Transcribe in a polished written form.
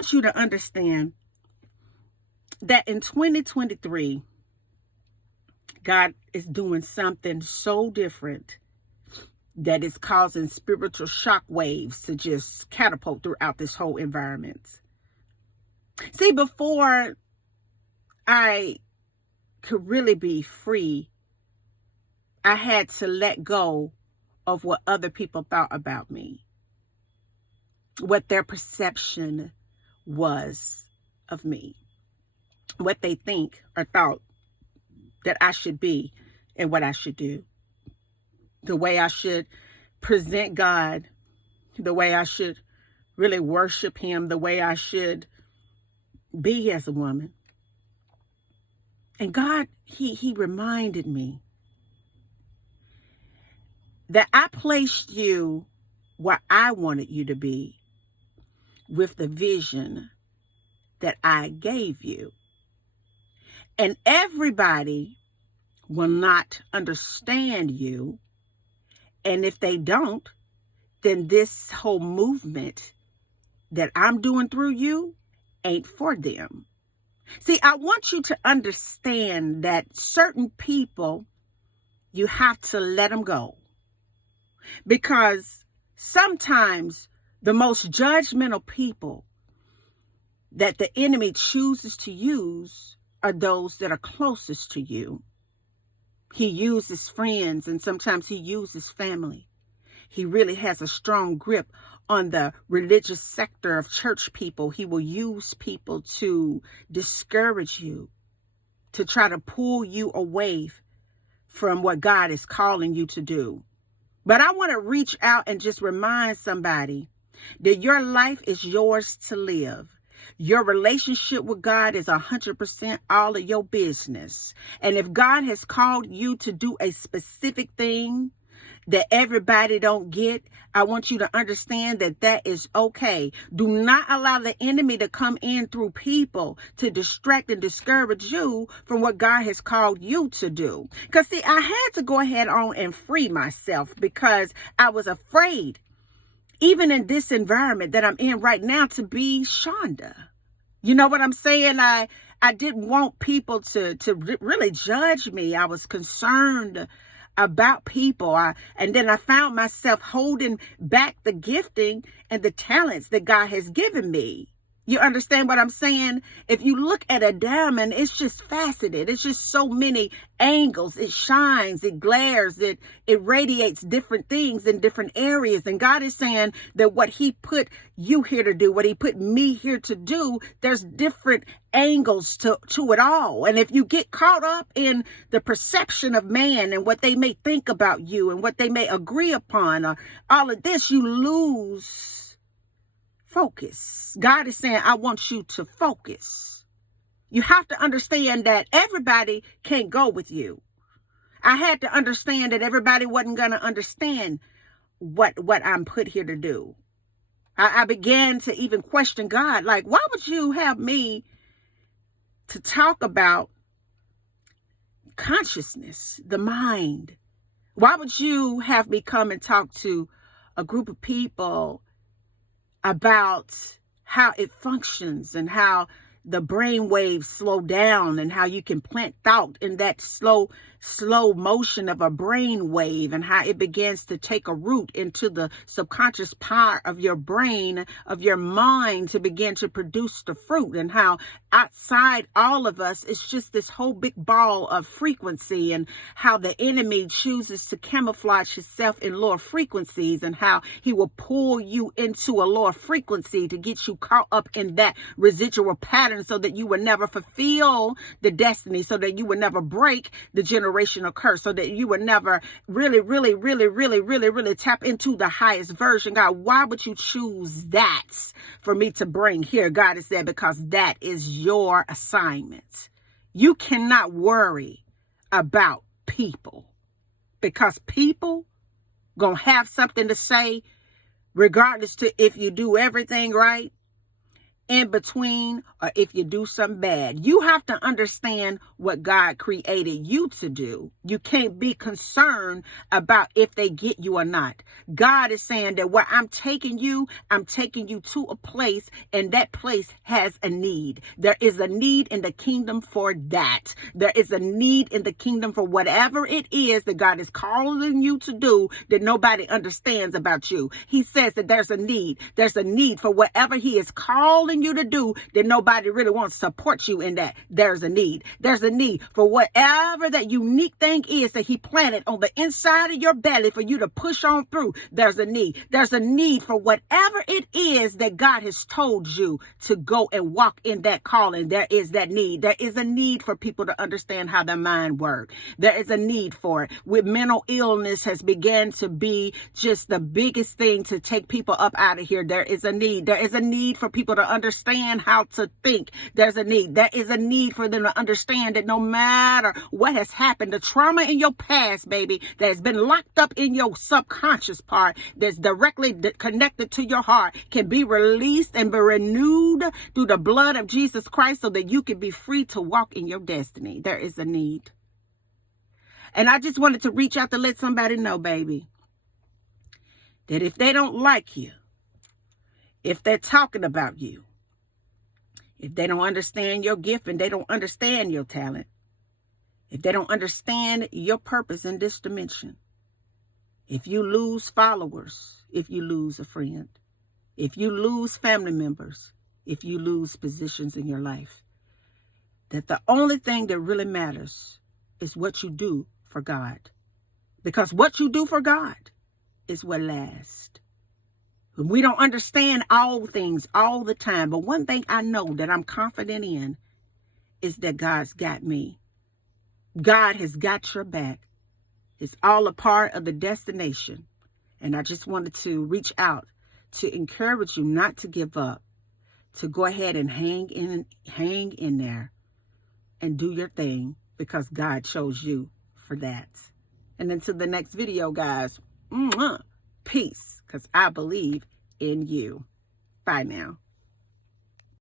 want you to understand that in 2023, God is doing something so different that is causing spiritual shock waves to just catapult throughout this whole environment. See, before I could really be free, I had to let go of what other people thought about me, what their perception was of me, what they think or thought that I should be and what I should do, the way I should present God, the way I should really worship him, the way I should be as a woman. And God, he reminded me that I placed you where I wanted you to be with the vision that I gave you. And everybody will not understand you. And if they don't, then this whole movement that I'm doing through you ain't for them. See, I want you to understand that certain people, you have to let them go. Because sometimes the most judgmental people that the enemy chooses to use are those that are closest to you. He uses friends and sometimes he uses family. He really has a strong grip on the religious sector of church people. He will use people to discourage you, to try to pull you away from what God is calling you to do. But I want to reach out and just remind somebody that your life is yours to live. Your relationship with God is 100% all of your business. And if God has called you to do a specific thing that everybody don't get, I want you to understand that that is okay. Do not allow the enemy to come in through people to distract and discourage you from what God has called you to do. Because see, I had to go ahead on and free myself because I was afraid, even in this environment that I'm in right now, to be Shonda. You know what I'm saying? I didn't want people to really judge me. I was concerned about people. And then I found myself holding back the gifting and the talents that God has given me. You understand what I'm saying? If you look at a diamond, it's just faceted. It's just so many angles. It shines, it glares, it radiates different things in different areas. And God is saying that what he put you here to do, what he put me here to do, there's different angles to it all. And if you get caught up in the perception of man and what they may think about you and what they may agree upon, or all of this, you lose focus. God is saying, I want you to focus. You have to understand that everybody can't go with you. I had to understand that everybody wasn't going to understand what I'm put here to do. I began to even question God, like, why would you have me to talk about consciousness, the mind? Why would you have me come and talk to a group of people about how it functions and how the brain waves slow down and how you can plant thought in that slow motion of a brain wave and how it begins to take a root into the subconscious part of your brain, of your mind, to begin to produce the fruit, and how outside all of us it's just this whole big ball of frequency, and how the enemy chooses to camouflage himself in lower frequencies, and how he will pull you into a lower frequency to get you caught up in that residual pattern so that you will never fulfill the destiny, so that you will never break the generational curse, so that you will never really tap into the highest version. God, why would you choose that for me to bring here? God has said, because that is your assignment. You cannot worry about people, because people gonna have something to say regardless to if you do everything right. in between, or if you do something bad. You have to understand what God created you to do. You can't be concerned about if they get you or not. God is saying that where I'm taking you to a place, and that place has a need. There is a need in the kingdom for that. There is a need in the kingdom for whatever it is that God is calling you to do that nobody understands about you. He says that there's a need. There's a need for whatever he is calling you to do that nobody really wants to support you in that. There's a need. There's a need for whatever that unique thing is that he planted on the inside of your belly for you to push on through. There's a need. There's a need for whatever it is that God has told you to go and walk in that calling. There is that need. There is a need for people to understand how their mind works. There is a need for it. With mental illness has began to be just the biggest thing to take people up out of here. There is a need. There is a need for people to understand how to think. There's a need. There is a need for them to understand that no matter what has happened, the trauma in your past, baby, that has been locked up in your subconscious part, that's directly connected to your heart, can be released and be renewed through the blood of Jesus Christ so that you can be free to walk in your destiny. There is a need. And I just wanted to reach out to let somebody know, baby, that if they don't like you, if they're talking about you, if they don't understand your gift and they don't understand your talent, if they don't understand your purpose in this dimension, if you lose followers, if you lose a friend, if you lose family members, if you lose positions in your life, that the only thing that really matters is what you do for God. Because what you do for God is what lasts. We don't understand all things all the time, but one thing I know that I'm confident in is that God's got me. God has got your back. It's all a part of the destination. And I just wanted to reach out to encourage you not to give up, to go ahead and hang in there and do your thing, because God chose you for that. And until the next video, guys, peace, because I believe in you. Bye now.